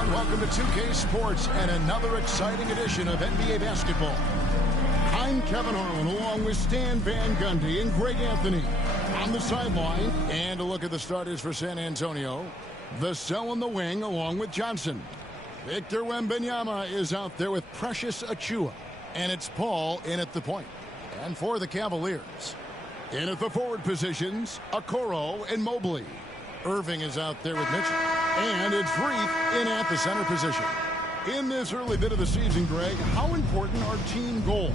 everyone. Welcome to 2K Sports and another exciting edition of NBA basketball. I'm Kevin Harlan along with Stan Van Gundy and Greg Anthony on the sideline. And a look at the starters for San Antonio. Vassell in the wing along with Johnson. Victor Wembanyama is out there with Precious Achiuwa. And it's Paul in at the point. And for the Cavaliers, in at the forward positions, Okoro and Mobley. Irving is out there with Mitchell. And it's Reith in at the center position. In this early bit of the season, Greg, how important are team goals?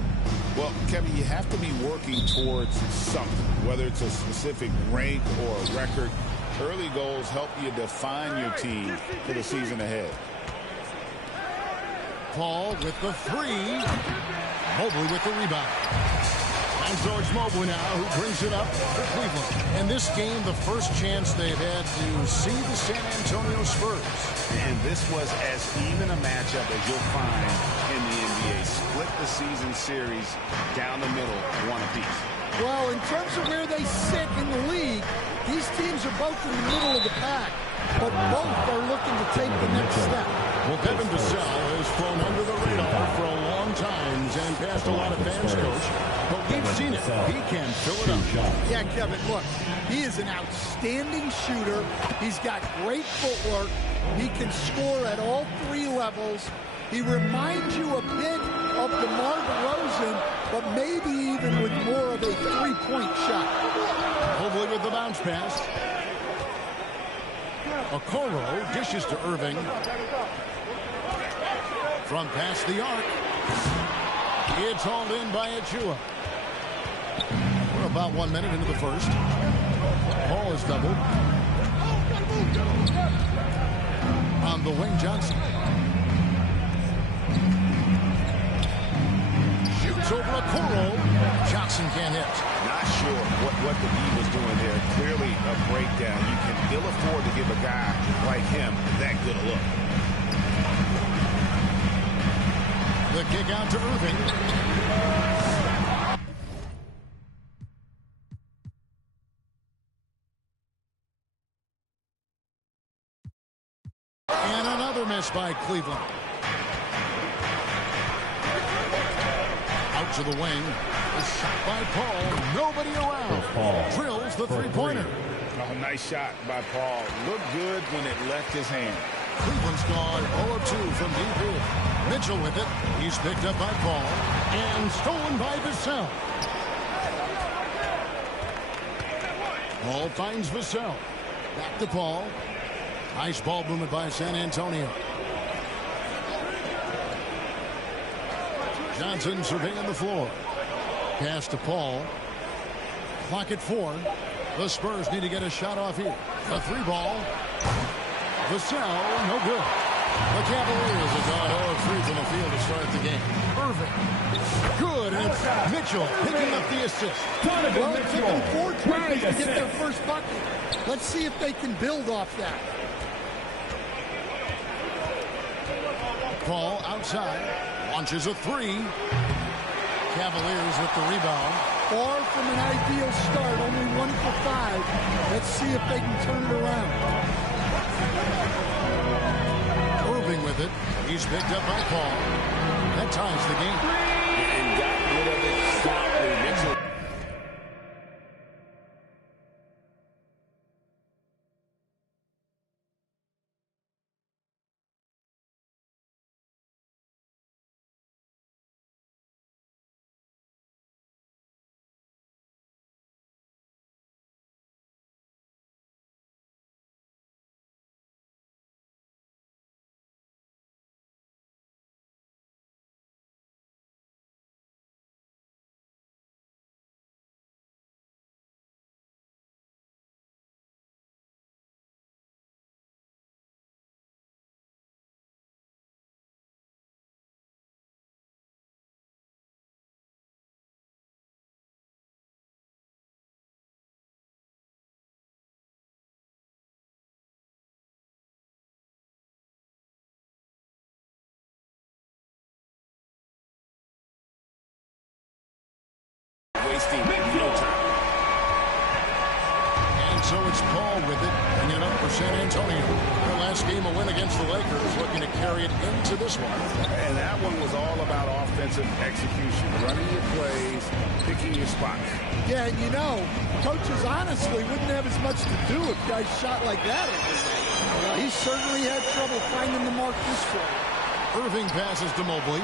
Well, Kevin, you have to be working towards something, whether it's a specific rank or a record. Early goals help you define your team for the season ahead. Paul with the three. Mobley with the rebound. And George Mobley now, who brings it up for Cleveland. And this game, the first chance they've had to see the San Antonio Spurs. And this was as even a matchup as you'll find in the NBA. Split the season series down the middle, one apiece. Well, in terms of where they sit in the league, these teams are both in the middle of the pack, but both are looking to take the next step. Well, Devin Vassell has flown under the radar for a long time and passed a lot of fans, Coach. But we've seen it. He can fill it up. Yeah, Kevin, look, he is an outstanding shooter. He's got great footwork. He can score at all three levels. He reminds you a bit of DeMar DeRozan, but maybe even with more of a three-point shot. Mobley with the bounce pass. Okoro dishes to Irving. From past the arc. It's hauled in by Achiuwa. We're about 1 minute into the first. Paul is doubled. On the wing, Johnson. Shoots over Okoro. Johnson can't hit. Not sure what the D was doing there. Clearly a breakdown. You can ill afford to give a guy like him that good a look. The kick out to Irving. And another miss by Cleveland. Out to the wing. A shot by Paul. Nobody around. Paul Drills the three-pointer. Oh, nice shot by Paul. Looked good when it left his hand. Cleveland's gone 0-2 from deep. Mitchell with it. He's picked up by Paul. And stolen by Vassell. Paul finds Vassell. Back to Paul. Nice ball movement by San Antonio. Johnson surveying the floor. Pass to Paul. Clock at 4. The Spurs need to get a shot off here. The three ball. Vassell, no good. The Cavaliers have gone 0-3 from the field to start the game. Irving. Good. And it's Mitchell picking up the assist. Well, it took them 4 tries to get their first bucket. Let's see if they can build off that. Paul outside. Launches a three. Cavaliers with the rebound. Far from an ideal start, only 1 for 5. Let's see if they can turn it around. Irving with it. He's picked up by Paul. That ties the game. And got rid of it stoutly. Mitchell. Wasting no time. And so it's Paul with it, bringing it up for San Antonio. Their last game, a win against the Lakers, looking to carry it into this one. And that one was all about offensive execution, running your plays, picking your spots. Yeah, and you know, coaches honestly wouldn't have as much to do if guys shot like that every day. Well, he certainly had trouble finding the mark this play. Irving passes to Mobley.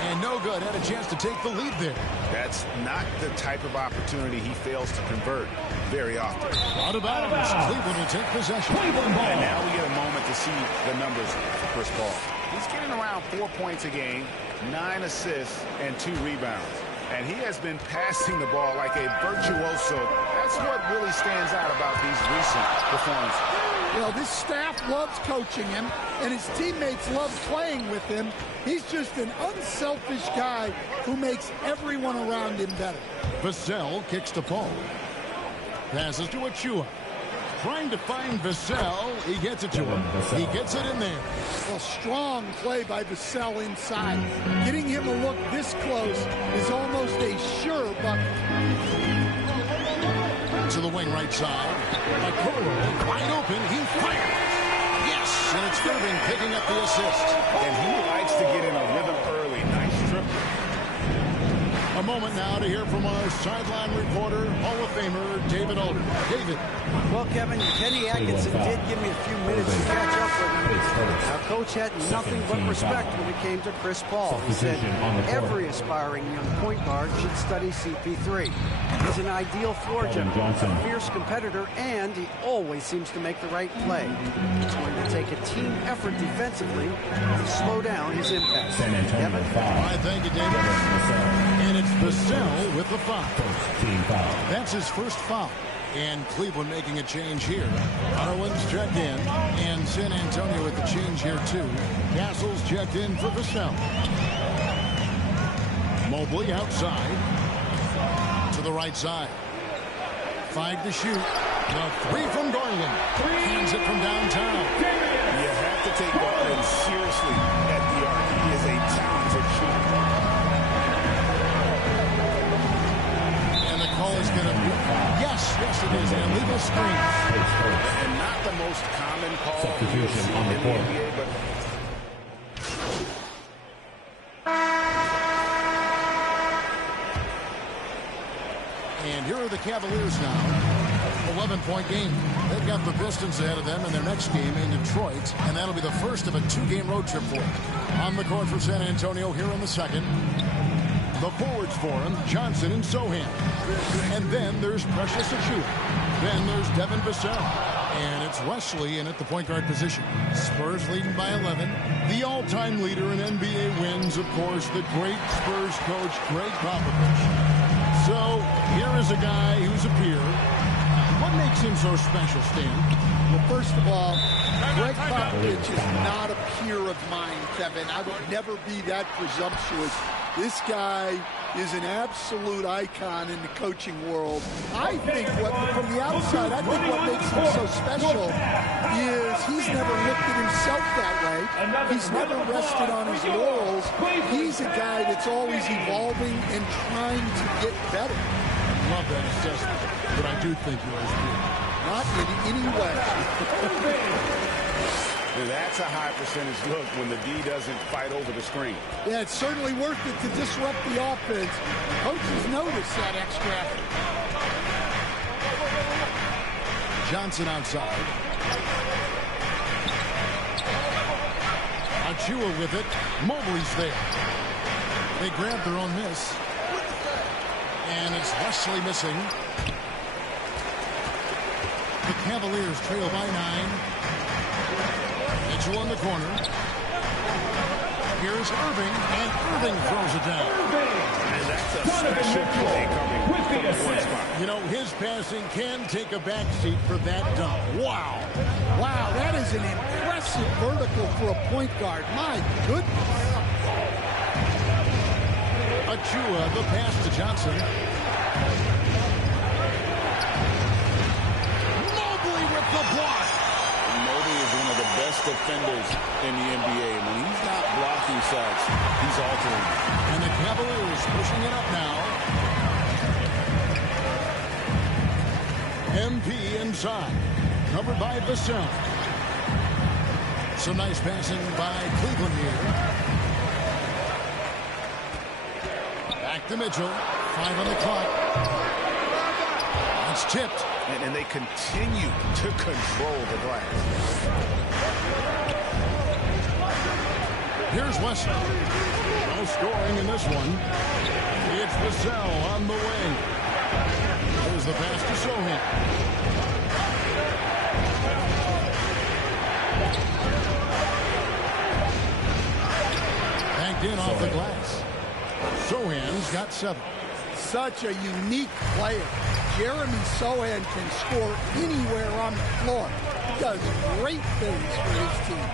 And no good. Had a chance to take the lead there. That's not the type of opportunity he fails to convert very often. Out of bounds. Cleveland will take possession. And now we get a moment to see the numbers for Chris Paul. He's getting around 4 points a game, 9 assists, and 2 rebounds. And he has been passing the ball like a virtuoso. That's what really stands out about these recent performances. Well, this staff loves coaching him, and his teammates love playing with him. He's just an unselfish guy who makes everyone around him better. Vassell kicks to Paul. Passes to Achua. Trying to find Vassell. He gets it to him. He gets it in there. A strong play by Vassell inside. Getting him a look this close is almost a sure bucket. To the wing right side. Okoro wide open. He fires. Yes, and it's Irving picking up the assist. And he likes to get in a rhythm early. Nice triple. A moment now to hear from our sideline reporter, Hall of Famer David Alder. David. Well, Kevin, Kenny Atkinson did give me a few minutes to catch up with him. Our coach had nothing but respect when it came to Chris Paul. He said every aspiring young point guard should study CP3. He's an ideal floor general, a fierce competitor, and he always seems to make the right play. It's going to take a team effort defensively to slow down his impact. Kevin? I thank you, David. And it's Vassell with the foul. That's his first foul. And Cleveland making a change here. Harlan's checked in. And San Antonio with the change here, too. Castle's checked in for Vassell. Mobley outside. To the right side. 5 to shoot. The 3 from Garland. Hands it from downtown. You have to take Garland seriously at the arc. He is a talented shooter. Call is going to be, yes, it is, an illegal screen. And not the most common call substitution on the court. And here are the Cavaliers now. 11-point game. They've got the Pistons ahead of them in their next game in Detroit, and that'll be the first of a 2-game road trip for them. On the court for San Antonio here in the second. The forwards for him, Johnson and Sohan. And then there's Precious Achua. Then there's Devin Vassell. And it's Wesley in at the point guard position. Spurs leading by 11. The all-time leader in NBA wins, of course, the great Spurs coach, Greg Popovich. So here is a guy who's a peer. What makes him so special, Stan? Well, first of all, Greg Popovich is not a peer of mine, Kevin. I would never be that presumptuous. This guy is an absolute icon in the coaching world. I think from the outside, I think what makes him so special is he's never looked at himself that way. He's never rested on his laurels. He's a guy that's always evolving and trying to get better. I love that assessment, but I do think he was good. Not in any way. That's a high percentage look when the D doesn't fight over the screen. Yeah, it's certainly worth it to disrupt the offense. Coaches notice that extra effort. Johnson outside. Achua with it. Mobley's there. They grab their own miss. And it's Wesley missing. The Cavaliers trail by 9. Mitchell in the corner. Here's Irving, and Irving throws it down. And that's a special play coming from the one spot. You know, his passing can take a backseat for that dunk. Wow. Wow, that is an impressive vertical for a point guard. My goodness. Achua, the pass to Johnson. Mobley with the block. Mobley is one of the best defenders in the NBA. When he's not blocking shots, he's altering. And the Cavaliers pushing it up now. MP inside. Covered by Vassell. Some nice passing by Cleveland here. Back to Mitchell. 5 on the clock. It's tipped. And they continue to control the glass. Here's Wesley. No scoring in this one. It's Vassell on the wing. Here's the pass to Sohan. Banked in off the glass. Sohan's got 7. Such a unique player. Jeremy Sohan can score anywhere on the floor. He does great things for his team.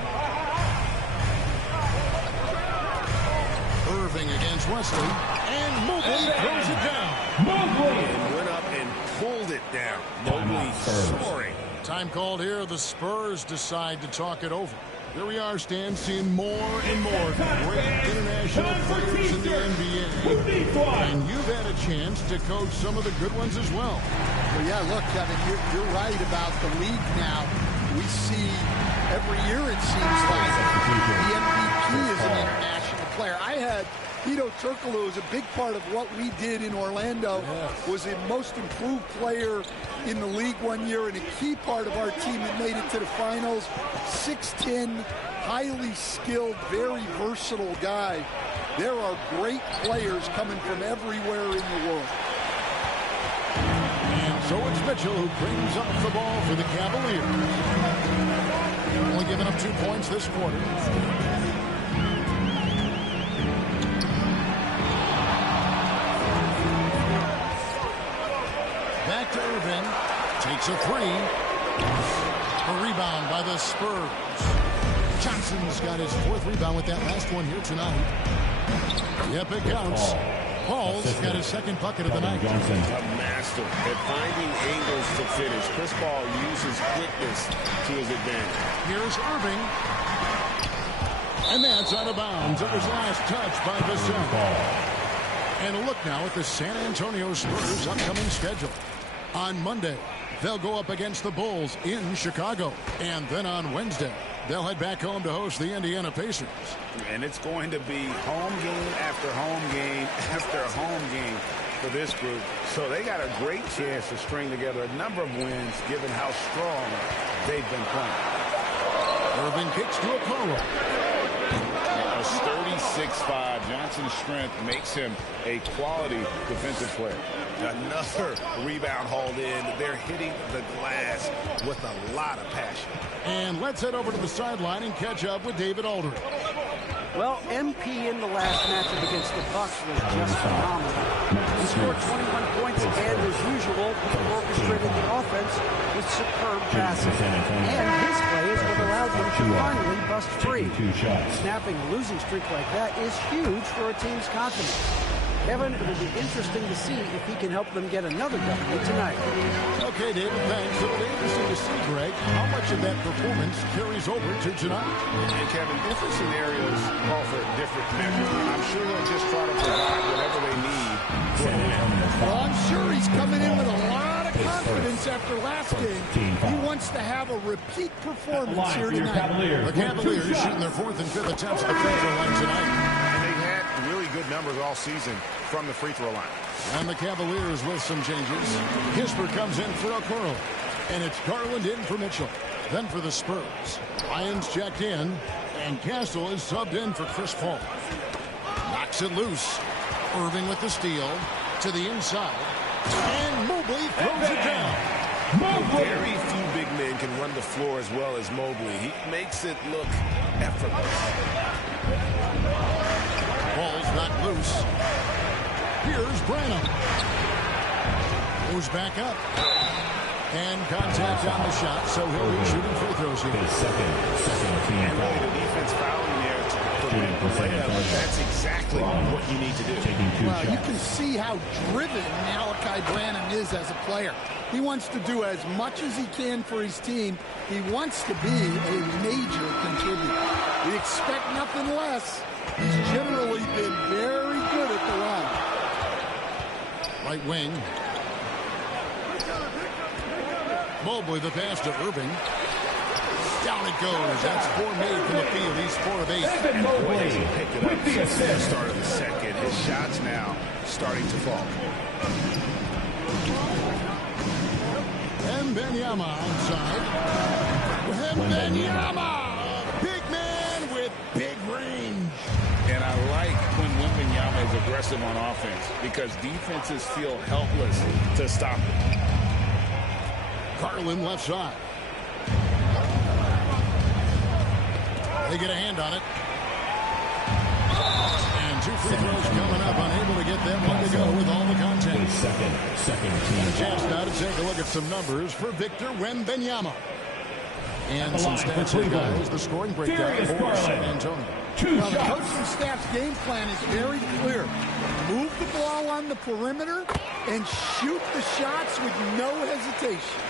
Irving against Wesley. And Mobley throws it down. And went up and pulled it down. Mobley soaring. Time called here. The Spurs decide to talk it over. Here we are, Stan, seeing more and more great international players in the NBA. And you've had a chance to coach some of the good ones as well. Well, yeah, look, Kevin, you're right about the league now. We see every year, it seems like, the MVP is an international player. I had Hedo Turkoglu is a big part of what we did in Orlando. Yes. Was the most improved player in the league one year and a key part of our team that made it to the finals. 6'10", highly skilled, very versatile guy. There are great players coming from everywhere in the world. And so it's Mitchell who brings up the ball for the Cavaliers. Only giving up 2 points this quarter. Back to Irving. Takes a 3. A rebound by the Spurs. Johnson's got his 4th rebound with that last one here tonight. Yep, it counts. Paul's got his 2nd bucket of the night. A master at finding angles to finish. Chris Paul uses quickness to his advantage. Here's Irving. And that's out of bounds. It was last touched by Vassell. And a look now at the San Antonio Spurs' upcoming schedule. On Monday, they'll go up against the Bulls in Chicago. And then on Wednesday, they'll head back home to host the Indiana Pacers. And it's going to be home game after home game after home game for this group. So they got a great chance to string together a number of wins given how strong they've been playing. Irving kicks to a Okoro. A sturdy 6'5". Johnson's strength makes him a quality defensive player. Another rebound hauled in. They're hitting the glass with a lot of passion. And let's head over to the sideline and catch up with David Aldridge. Well, MP in the last matchup against the Bucks was just phenomenal. He scored 21 points and, as usual, he orchestrated the offense with superb passing. And his plays would allow them to finally bust free. Snapping a losing streak like that is huge for a team's confidence. Kevin, it will be interesting to see if he can help them get another W tonight. Okay, David, thanks. It'll be interesting to see, Greg, how much of that performance carries over to tonight. And, Kevin, different scenarios call for different measures. I'm sure they'll just try to provide whatever they need for a win. Well, I'm sure he's coming in with a lot of confidence after last game. He wants to have a repeat performance here tonight. The Cavaliers shooting their 4th and 5th attempts at the free throw line tonight. And they've had really good numbers all season from the free throw line. And the Cavaliers with some changes. Kisper comes in for Okoro. And it's Garland in for Mitchell. Then for the Spurs, Lyons checked in. And Castle is subbed in for Chris Paul. Knocks it loose. Irving with the steal. To the inside. And Mobley throws it down. Very few big men can run the floor as well as Mobley. He makes it look effortless. Ball's knocked loose. Here's Branham. Moves back up. And contact on the shot, so he'll be shooting free throws here. Second team and really the defense fouling there to prevent the layup. That's exactly what you need to do. Well, you can see how driven Malachi Branham is as a player. He wants to do as much as he can for his team. He wants to be a major contributor. We expect nothing less. He's generally been very good at the line. Right wing. Mobley the pass to Irving. Down it goes. That's 4 made from the field. He's 4 of 8. And boy, has he picked it up since the start of the second. His shots now starting to fall. Wembanyama outside. Wembanyama! Big man with big range. And I like when Wembanyama is aggressive on offense because defenses feel helpless to stop him. Garland left side. They get a hand on it. And 2 free throws coming up. Unable to get that one to go with all the contact. Second team. A chance now to take a look at some numbers for Victor Wembanyama. And some stats here, guys. The scoring breakdown for San Antonio. Well, the coaching staff's game plan is very clear. Move the ball on the perimeter and shoot the shots with no hesitation.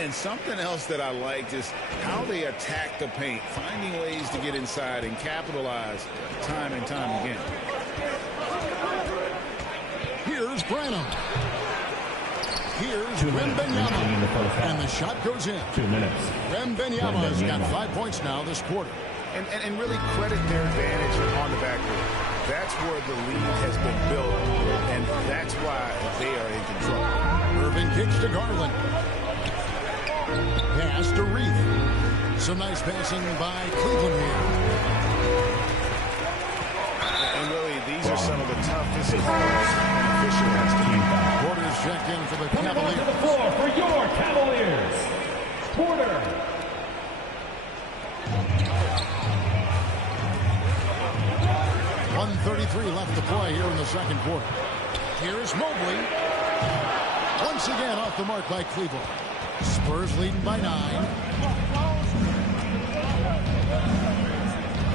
And something else that I like is how they attack the paint, finding ways to get inside and capitalize time and time again. Here's Branham. Here's Wembanyama. And the shot goes in. 2 minutes. Wembanyama has got 5 points now this quarter. And really credit their advantage on the backcourt. That's where the lead has been built, and that's why they are in control. Irving kicks to Garland. Pass to Reith. Some nice passing by Cleveland here. And really, these are some of the toughest calls an official has to make. Porter's checked in for the Coming onto Cavaliers. the floor for your Cavaliers, Porter. 1:33 left to play here in the second quarter. Here's Mobley. Once again off the mark by Cleveland. Spurs leading by 9.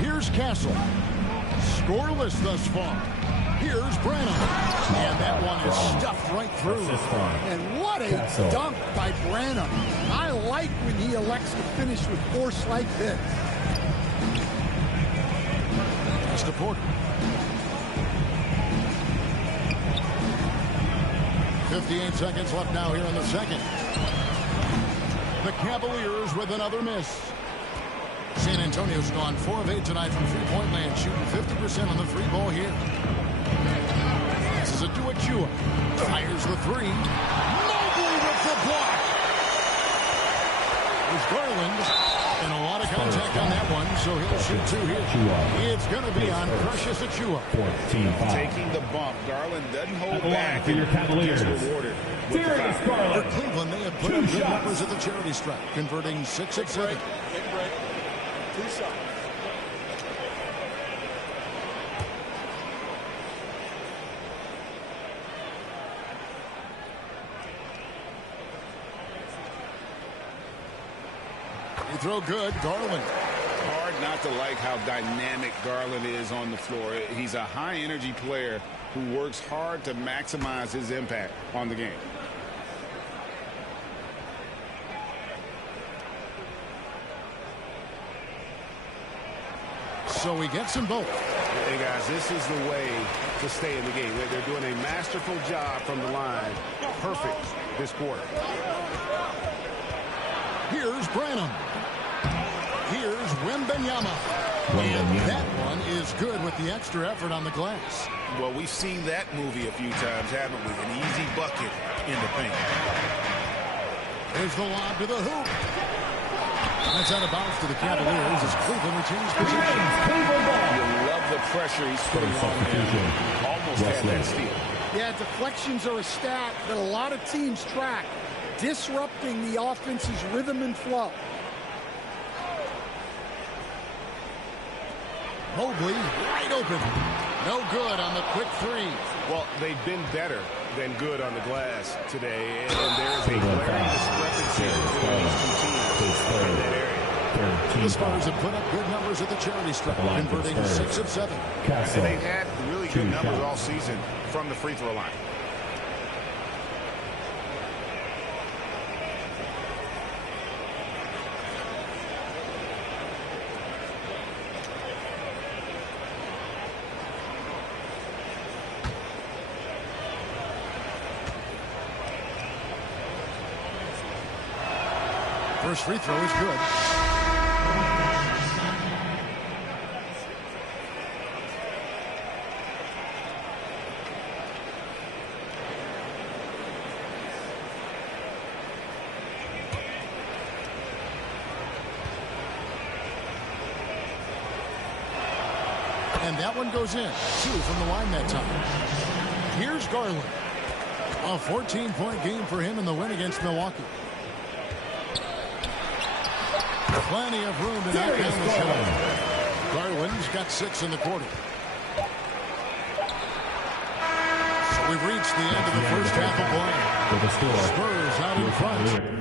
Here's Castle. Scoreless thus far. Here's Branham. And that one is stuffed right through. And what a dunk by Branham. I like when he elects to finish with force like this. That's to Porter. 58 seconds left now here in the second. The Cavaliers with another miss. San Antonio's gone 4 of 8 tonight from three-point land, shooting 50% on the free ball here. This is a Chua. Fires the 3. Mobley with the block. There's Garland. And a lot of contact on that one, so he'll shoot 2 here. It's going to be on Precious Chua. 14-5. Taking the bump. Garland doesn't hold back. For your Cavaliers. Rewarded with the Darius foul. Garland. For Cleveland, they have put up good numbers at the charity stripe, converting 6 of 7. They throw good. Garland. Hard not to like how dynamic Garland is on the floor. He's a high-energy player who works hard to maximize his impact on the game. So he gets them both. Hey, guys, this is the way to stay in the game. They're doing a masterful job from the line. Perfect this quarter. Here's Branham. Here's Wembanyama. And that one is good with the extra effort on the glass. Well, we've seen that movie a few times, haven't we? An easy bucket in the paint. There's the lob to the hoop. That's out of bounds to the Cavaliers as Cleveland retains possession. You love the pressure he's putting on there. Almost had that steal. Yeah, deflections are a stat that a lot of teams track, disrupting the offense's rhythm and flow. Mobley wide open. No good on the quick 3. Well, they've been better than good on the glass today, and there's a glaring discrepancy between these two teams in that area. The Spurs have put up good numbers at the charity stripe, converting 6 of 7. And they've had really good numbers all season from the free throw line. First free throw is good. And that one goes in. 2 from the line that time. Here's Garland. A 14-point game for him in the win against Milwaukee. Plenty of room to knock down the shot. Garland's got 6 in the quarter. So we've reached the end of the first half of play. Spurs out in front.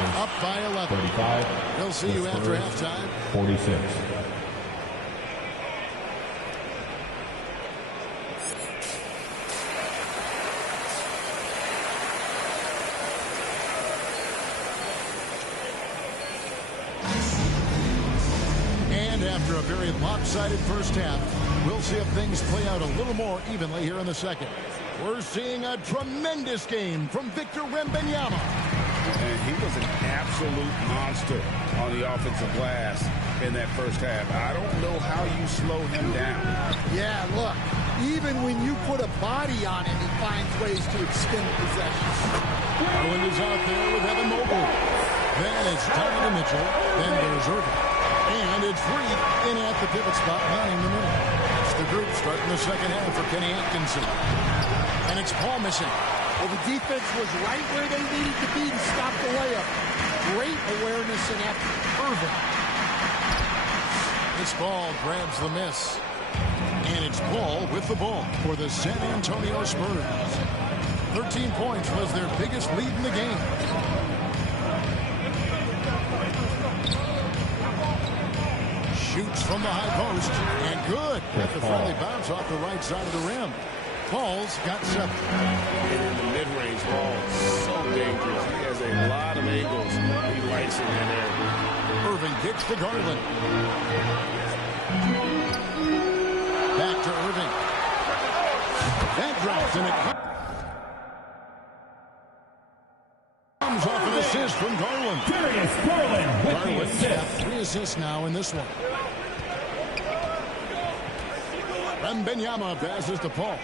Up by 11. 35. We'll see you after halftime. 46. And after a very lopsided first half, we'll see if things play out a little more evenly here in the second. We're seeing a tremendous game from Victor Wembanyama. And he was an absolute monster on the offensive glass in that first half. I don't know how you slow him down. Yeah, look, even when you put a body on him, he finds ways to extend possession. Garland is out there with Evan Mobley. Then it's Donovan Mitchell. Then there's Irving. And it's Reed in at the pivot spot, manning the middle. It's the group starting the second half for Kenny Atkinson. And it's Paul missing. Well, the defense was right where they needed to be to stop the layup. Great awareness and effort. Irving. This ball grabs the miss. And it's Paul with the ball for the San Antonio Spurs. 13 points was their biggest lead in the game. Shoots from the high post. And good. Got the friendly bounce off the right side of the rim. Paul's got 7. And in the mid-range ball, so dangerous. He has a lot of angles. He likes it in there. Irving kicks to Garland. Back to Irving. That drops and it comes off an assist from Garland. Darius Garland with the Garland's got assist. 3 assists now in this one. Wembanyama passes to Paul.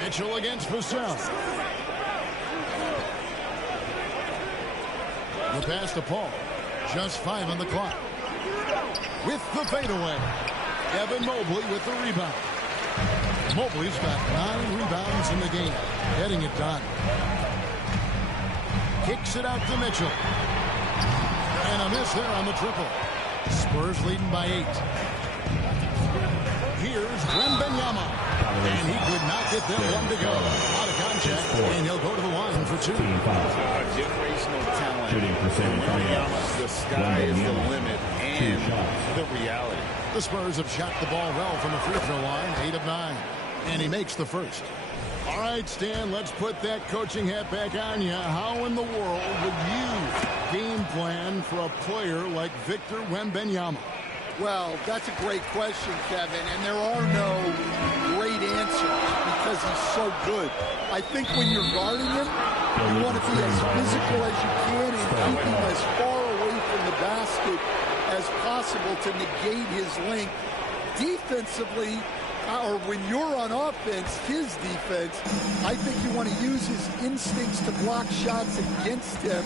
Mitchell against Vassell. The pass to Paul. Just 5 on the clock. With the fadeaway. Evan Mobley with the rebound. Mobley's got 9 rebounds in the game, getting it done. Kicks it out to Mitchell. And a miss there on the triple. Spurs leading by 8. Here's Wembanyama. And he could not get there. 1 to go. Out of contact. And he'll go to the line for 2. Generational talent. Shooting percentage. Wembanyama, the sky is the limit. And the reality. The Spurs have shot the ball well from the free throw line. 8 of 9. And he makes the first. All right, Stan, let's put that coaching hat back on you. How in the world would you game plan for a player like Victor Wembanyama? Well, that's a great question, Kevin, and there are no great answers because he's so good. I think when you're guarding him, you want to be as physical as you can and keep him as far away from the basket as possible to negate his length. Defensively, or when you're on offense, his defense, I think you want to use his instincts to block shots against him,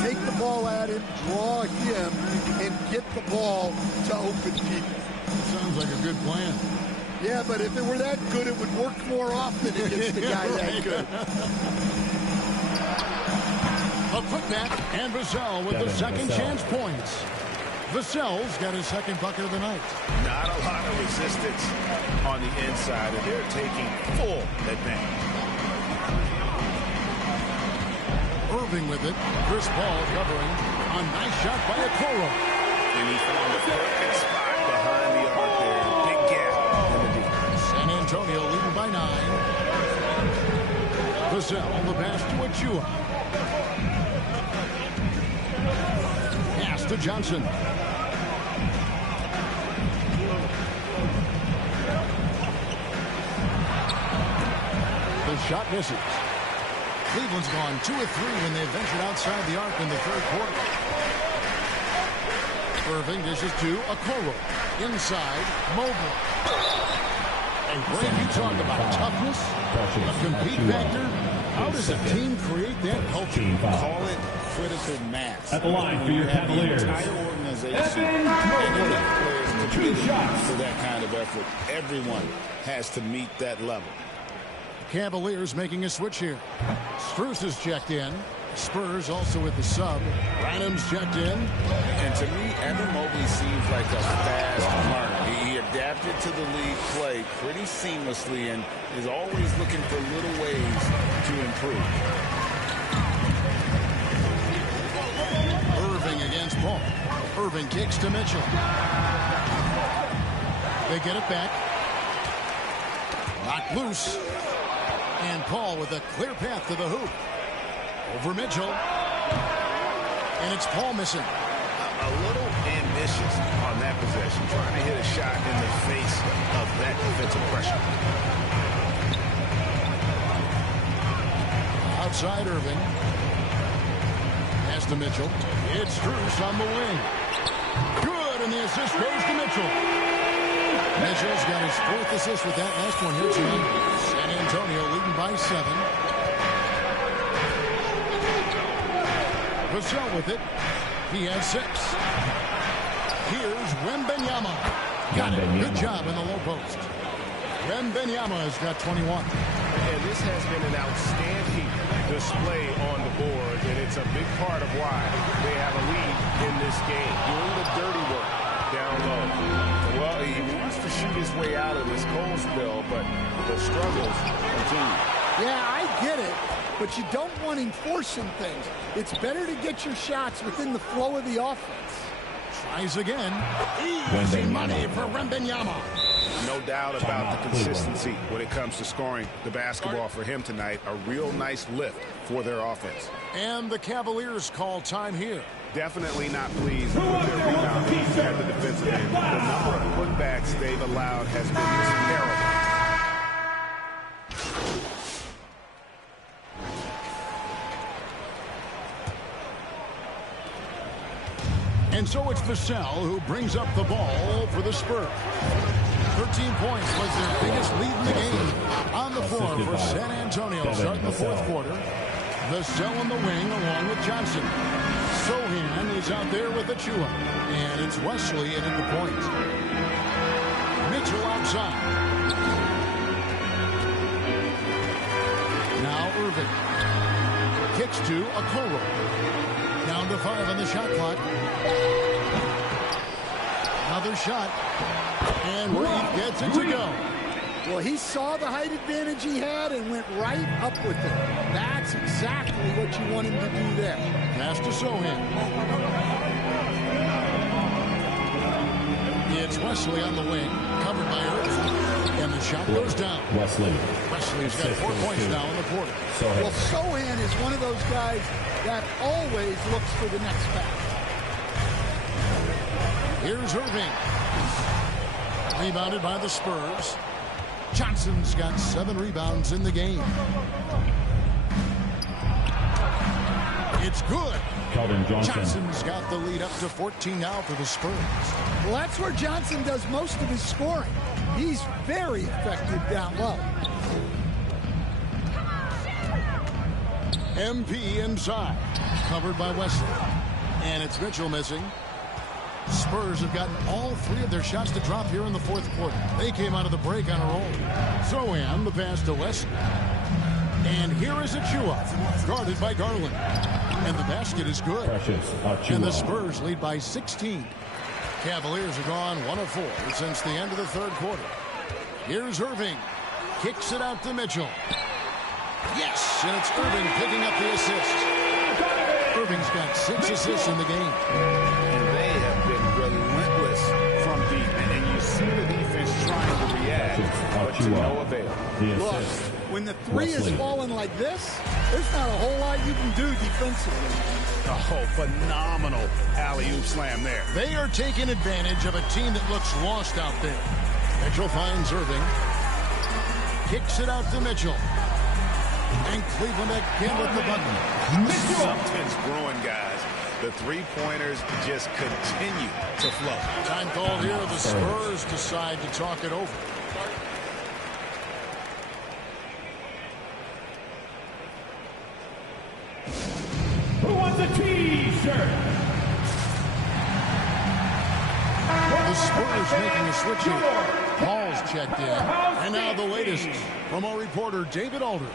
take the ball at him, draw him, and get the ball to open people. Sounds like a good plan. Yeah, but if it were that good, it would work more often against a guy that good. A putback, and Vassell with the second chance points. Vassell's got his second bucket of the night. Not a lot of resistance on the inside, and they're taking full advantage. Irving with it. Chris Paul covering. A nice shot by Okoro. And he found the perfect spot behind the arc there. Big gap in the defense. San Antonio leading by 9. Vassell, the pass to Achua. Pass to Johnson. The shot misses. Cleveland's gone 2 of 3 when they ventured outside the arc in the third quarter. Irving dishes to Okoro. Inside, Mobley. And Greg, you talk about toughness, a compete factor. How does a team create that culture? Call it critical mass. At the line for your Cavaliers, the entire organization and enough players to be for that kind of effort. Everyone has to meet that level. Cavaliers making a switch here. Strus is checked in. Spurs also with the sub. Branham's checked in. And to me, Evan Mobley seems like a fast learner. He adapted to the league play pretty seamlessly and is always looking for little ways to improve. Irving against Paul. Irving kicks to Mitchell. They get it back. Knocked loose. And Paul with a clear path to the hoop. Over Mitchell. And it's Paul missing. A little ambitious on that possession, trying to hit a shot in the face of that defensive pressure. Outside Irving. Pass to Mitchell. It's Strus on the wing. Good, and the assist goes to Mitchell. Mitchell's got his 4th assist with that last one here tonight. San Antonio leading by 7. Vassell with it. He has 6. Here's Wembanyama. Got it. Good job in the low post. Wembanyama has got 21. And this has been an outstanding display on the board, and it's a big part of why they have a lead in this game. Doing the dirty work down low. Well, he wants to shoot his way out of this cold spell, but the struggles continue. Yeah, I get it, but you don't want him forcing things. It's better to get your shots within the flow of the offense. Tries again. Easy money for Wembanyama. No doubt about the consistency when it comes to scoring the basketball for him tonight. A real nice lift for their offense. And the Cavaliers call time here. Definitely not pleased with their rebounding at the defensive end. The number of putbacks they've allowed has been terrible. And so it's Vassell who brings up the ball for the Spurs. 13 points was their biggest lead in the game. On the floor for San Antonio starting the 4th quarter. Vassell in the wing along with Johnson. Sohan is out there with Achua. And it's Wesley in at the point. Mitchell outside. kicks to Okoro. Down to 5 on the shot clock. Another shot. And Reed gets it to go. Well, he saw the height advantage he had and went right up with it. That's exactly what you want him to do there. Pass to Sohan. It's Wesley on the wing, covered by Irving. And the shot goes down. Wesley's got 4 points now in the quarter. Well, Sohan is one of those guys that always looks for the next pass. Here's Irving. Rebounded by the Spurs. Johnson's got 7 rebounds in the game. It's good. Johnson's got the lead up to 14 now for the Spurs. Well, that's where Johnson does most of his scoring. He's very effective down low. MP inside. Covered by Wesley. And it's Mitchell missing. Spurs have gotten all 3 of their shots to drop here in the 4th quarter. They came out of the break on a roll. Sohan, the pass to Wesley. And here is Achua, guarded by Garland. And the basket is good. And the Spurs lead by 16. Cavaliers have gone 1 of 4 since the end of the 3rd quarter. Here's Irving. Kicks it out to Mitchell. Yes, and it's Irving picking up the assist. Irving's got 6 assists in the game. And they have been relentless from deep. And you see the defense trying to react, but to no avail. Look, when the 3 is falling like this, there's not a whole lot you can do defensively. Oh, phenomenal alley-oop slam there. They are taking advantage of a team that looks lost out there. Mitchell finds Irving. Kicks it out to Mitchell. And Cleveland again with the button. Something's brewing, guys. The 3-pointers just continue to flow. Time called here. The Spurs decide to talk it over. Who wants a T-shirt? The Spurs making a switch here. Paul's checked in. And now the latest from our reporter, David Aldridge.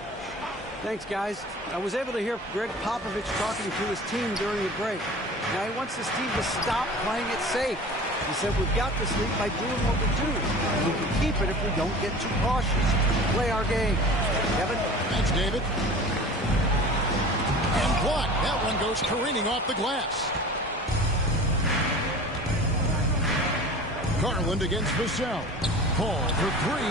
Thanks, guys. I was able to hear Greg Popovich talking to his team during the break. Now he wants his team to stop playing it safe. He said, we've got this lead by doing what we do. We can keep it if we don't get too cautious. Play our game. Kevin? Thanks, David. And blocked. That one goes careening off the glass. Garland against Vassell. Paul for 3.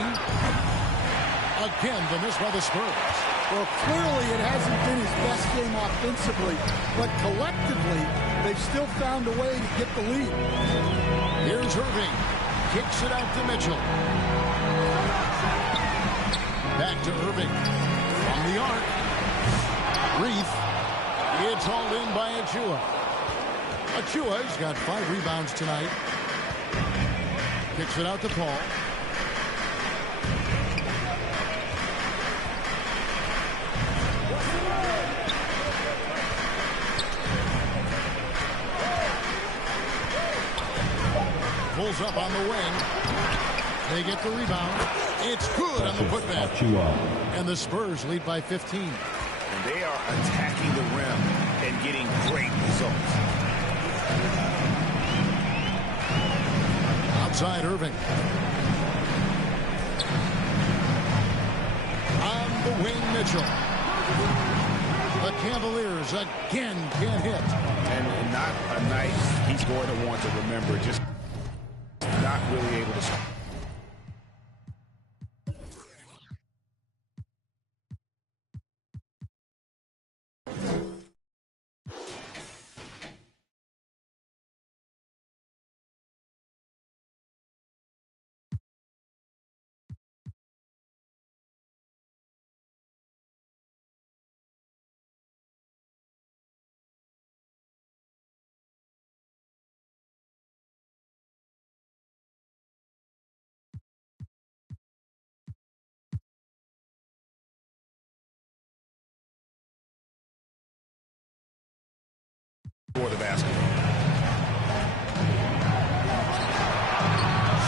Again, the miss by the Spurs. Well, clearly it hasn't been his best game offensively, but collectively, they've still found a way to get the lead. Here's Irving. Kicks it out to Mitchell. Back to Irving. From the arc. Reith. It's hauled in by Achua. Achua's got 5 rebounds tonight. Kicks it out to Paul. Pulls up on the wing. They get the rebound. It's good on the putback. And the Spurs lead by 15. And they are attacking the rim and getting great results. Outside Irving. On the wing, Mitchell. The Cavaliers again can't hit. And not a night he's going to want to remember. Just not really able to score. For the basketball.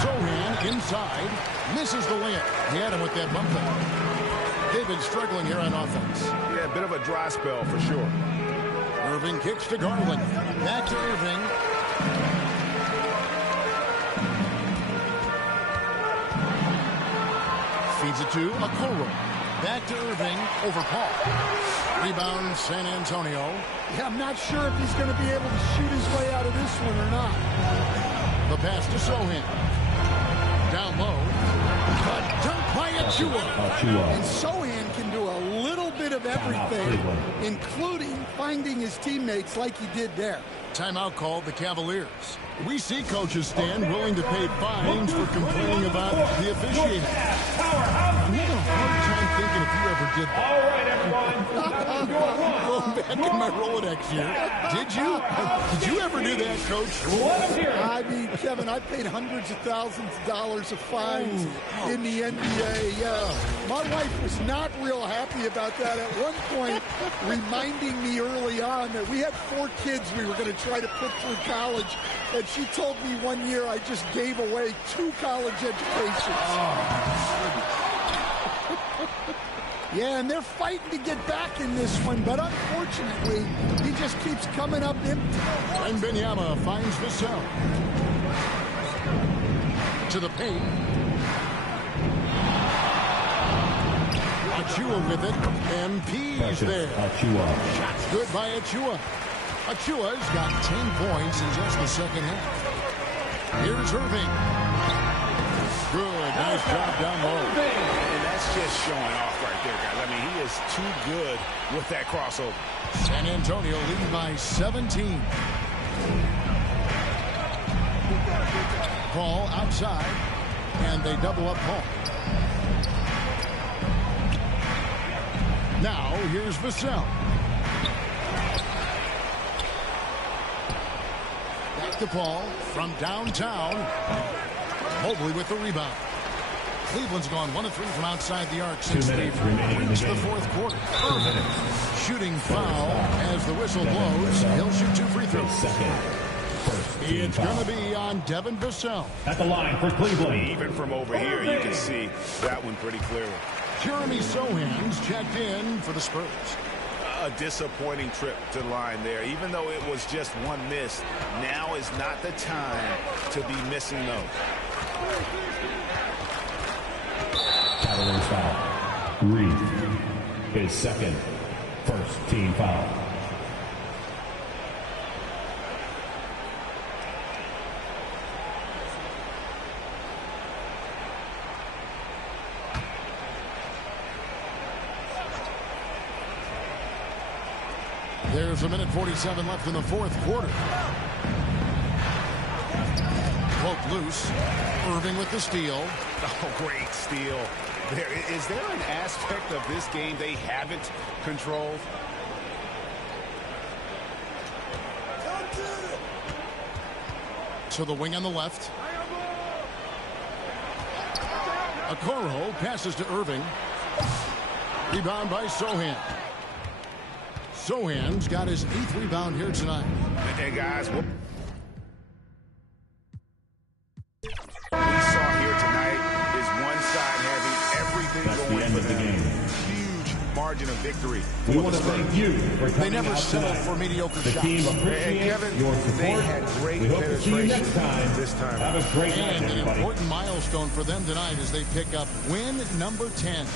Sohan inside. Misses the layup. He had him with that bump. They've been struggling here on offense. Yeah, a bit of a dry spell for sure. Irving kicks to Garland. Back to Irving. Feeds it to Okoro. Back to Irving over Paul. Rebound San Antonio. Yeah, I'm not sure if he's going to be able to shoot his way out of this one or not. The pass to Sohan. Down low. A dunk by Achua. And Sohan can do a little bit of everything, including finding his teammates like he did there. Timeout called the Cavaliers. We see coaches stand willing to pay fines for complaining about the officiating. I'm having a hard time thinking if you ever did that. All right, everyone. Going back in my Rolodex here. Did you? Did you ever do that, Coach? I mean, Kevin, I paid hundreds of thousands of dollars of fines in the NBA. My wife was not real happy about that at one point, reminding me early on that we had 4 kids we were going to try to put through college. And she told me one year I just gave away 2 college educations. Yeah, and they're fighting to get back in this one, but unfortunately, he just keeps coming up empty. And Benyama finds Vassell. To the paint. Achua with it. MP's there. Shot's good by Achua. Achua's got 10 points in just the second half. Here's Irving. Good. Nice job down low. And that's just showing off right there, guys. I mean, he is too good with that crossover. San Antonio lead by 17. Paul outside, and they double up Paul. Now, here's Vassell. Back to Paul from downtown. Mobley with the rebound. Cleveland's gone 1 of 3 from outside the arc since they've reached the fourth quarter. Irving shooting foul as the whistle blows. He'll shoot 2 free throws. It's going to be on Devin Vassell. At the line for Cleveland. Even from over here, you can see that one pretty clearly. Jeremy Sohan's checked in for the Spurs. A disappointing trip to the line there. Even though it was just 1 miss, now is not the time to be missing those. Cavaliers foul. Reed, his second, first team foul. There's 1:47 left in the fourth quarter. Cloak loose. Irving with the steal. Oh, great steal. Is there an aspect of this game they haven't controlled? To the wing on the left. Okoro passes to Irving. Rebound by Sohan. Sohan's got his 8th rebound here tonight. Hey, guys. We saw here tonight is one side having everything going for them. Huge margin of victory. We want to thank you for coming. They never out settle tonight. for mediocre The shots. team appreciates Kevin, your support. they had great we hope to see you next time. this time. Have a great night, And an everybody. important milestone for them tonight as they pick up win number 10.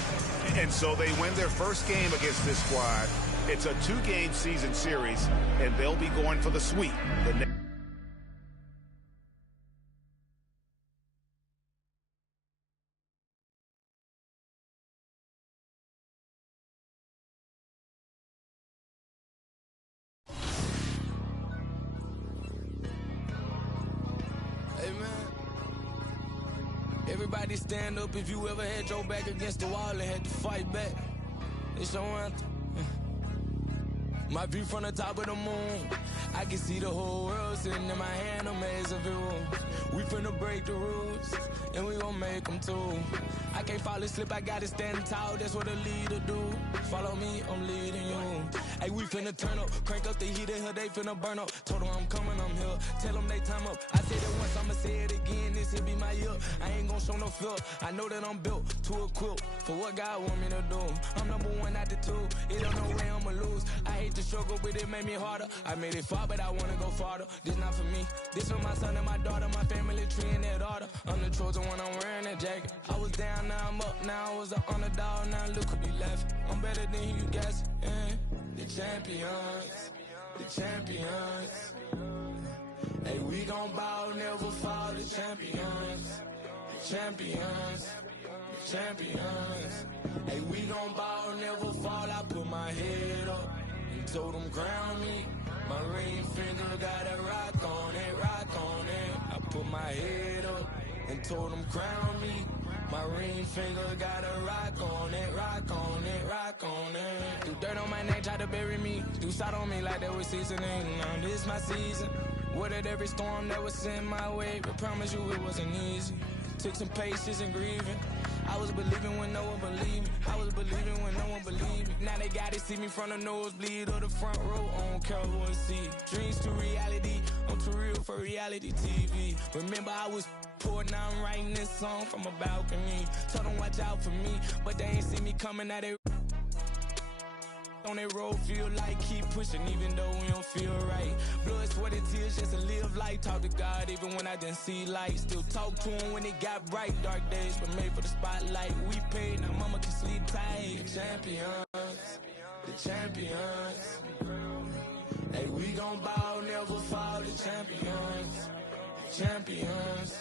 And so they win their first game against this squad. It's a 2-game season series, and they'll be going for the sweep. Hey, man. Everybody stand up if you ever had your back against the wall and had to fight back. It's your anthem. My view from the top of the moon, I can see the whole world sitting in my hand, a maze of rules. We finna break the rules, and we gon' make them too. I can't fall asleep, I gotta stand tall, that's what a leader do. Follow me, I'm leading you. Hey, we finna turn up, crank up the heat in here, they finna burn up. Told them I'm coming, I'm here, tell them they time up. I said it once, I'ma say it again, this here be my year. I ain't gon' show no fear, I know that I'm built to equip. for what God want me to do. I'm number one out the two. It don't know where I'ma lose. I hate the struggle, but it made me harder. I made it far, but I wanna go farther. This not for me. This for my son and my daughter, my family tree and their daughter. I'm the chosen one, I'm wearing that jacket. I was down, now I'm up. Now I was the underdog, now look who be left. I'm better than you guys. Yeah. The champions, the champions. Hey, we gon' bow, never fall. The champions, the champions, the champions. Hey, we gon' bow, never fall. I put my head up and told them crown me. My ring finger got a rock on it, rock on it. I put my head up and told them crown me. My ring finger got a rock on it, rock on it, rock on it. Do dirt on my neck, try to bury me. Do shot on me like there was seasoning. Now this my season. Weathered every storm that was sent my way, but promise you it wasn't easy. Took some patience and grieving. I was believing when no one believed me. I was believing when no one believed me. Now they gotta see me from the nosebleed or the front row on Cowboy seat. Dreams to reality, I'm too real for reality TV. Remember I was poor, now I'm writing this song from a balcony. Told them watch out for me, but they ain't see me coming at it. On that road, feel like keep pushing even though we don't feel right. Blood, sweat, and tears just to live life. Talk to God even when I didn't see light. Still talk to him when it got bright. Dark days but made for the spotlight. We paid, now mama can sleep tight. The champions, the champions. Hey, we gon' bow, never fall. The champions, the champions,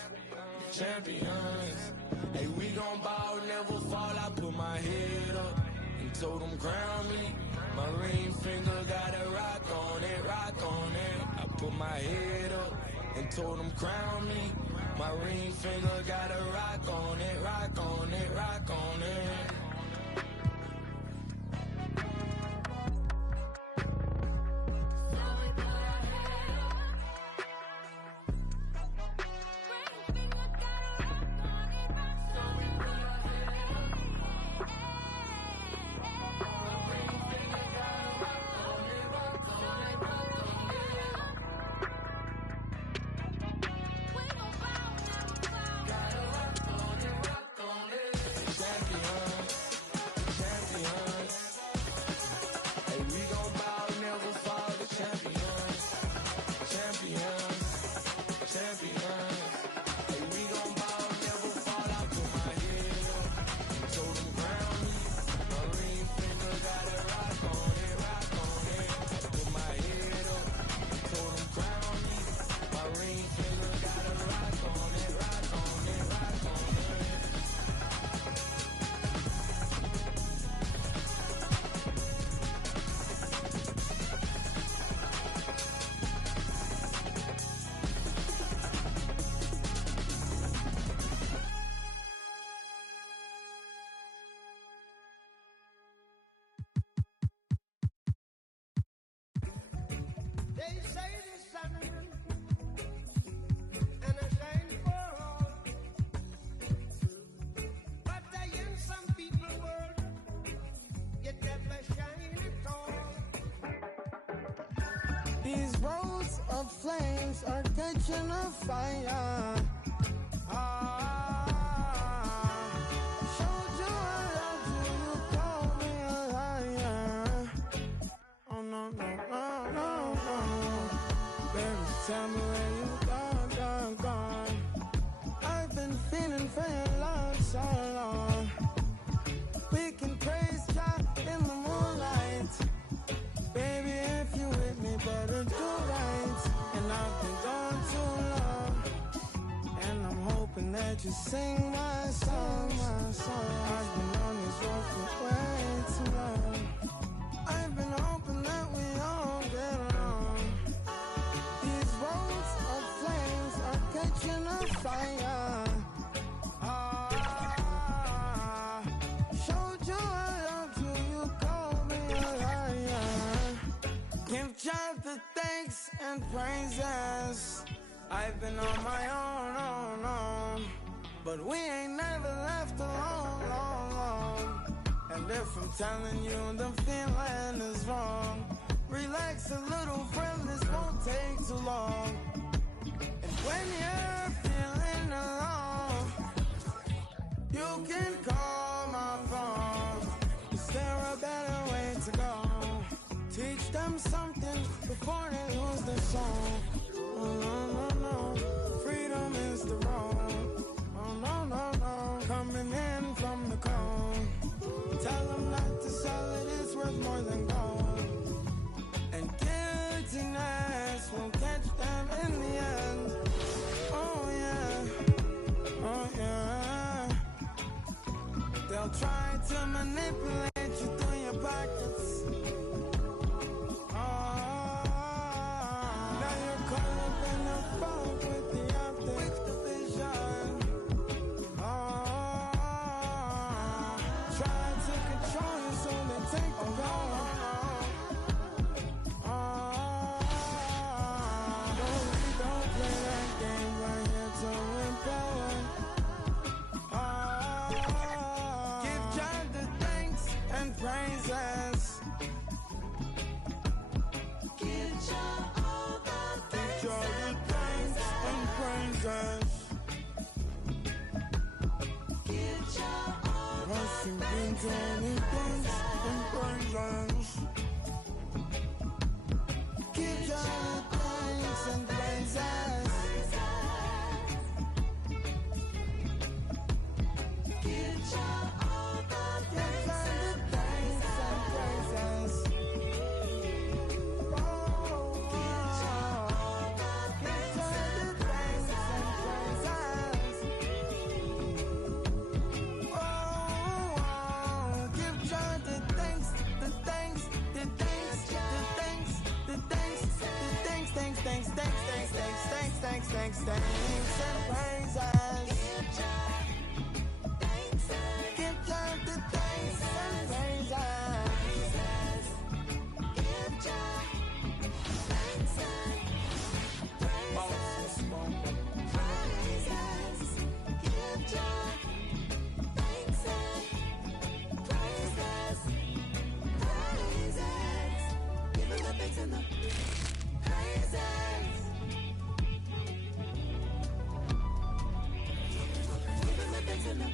the champions. Hey, we gon' bow, never fall. I put my head up and told them crown me. My ring finger got a rock on it, rock on it. I put my head up and told them crown me. My ring finger got a rock on it, rock on it, rock on it. These roads of flames are catching a fire. Showed you I love you, you called me a liar. Oh no, no, no, no, no. Baby, tell me where you gone, gone, gone. I've been feeling for your love so long. We can praise God in the moonlight. Baby, if you with me, better do right. And I've been gone too long, and I'm hoping that you sing my song, my song. I've been on this road for way too long. I've been hoping that we all get along. These roads of flames are catching a fire. Showed you I loved you, you called me a liar. Give God the thanks and praises. I've been on my own, but we ain't never left alone, long, long. And if I'm telling you the feeling is wrong, relax a little, friend, this won't take too long. And when you're feeling alone, you can call my phone. something before they lose the song. Oh, no, no, no. Freedom is the road. Oh, no, no, no. Coming in from the cone. Tell them not to sell it, it's worth more than gold. And guiltiness will catch them in the end. Oh, yeah. Oh, yeah. They'll try to manipulate you through your pockets. Now you're caught up in the fog with the optics, the vision. Try to control you so they take the power. Don't play that game, we're here to empower. Give John the thanks and praises. Give John all the thanks and praises. Give John all the thanks and praises. Give John thanks and praises. Give John all the thanks and praises. Thanks and praises. Give John the thanks and praises. Give John thanks and praises. Give John thanks and praises. Give him the thanks and the praises. Give him the thanks and the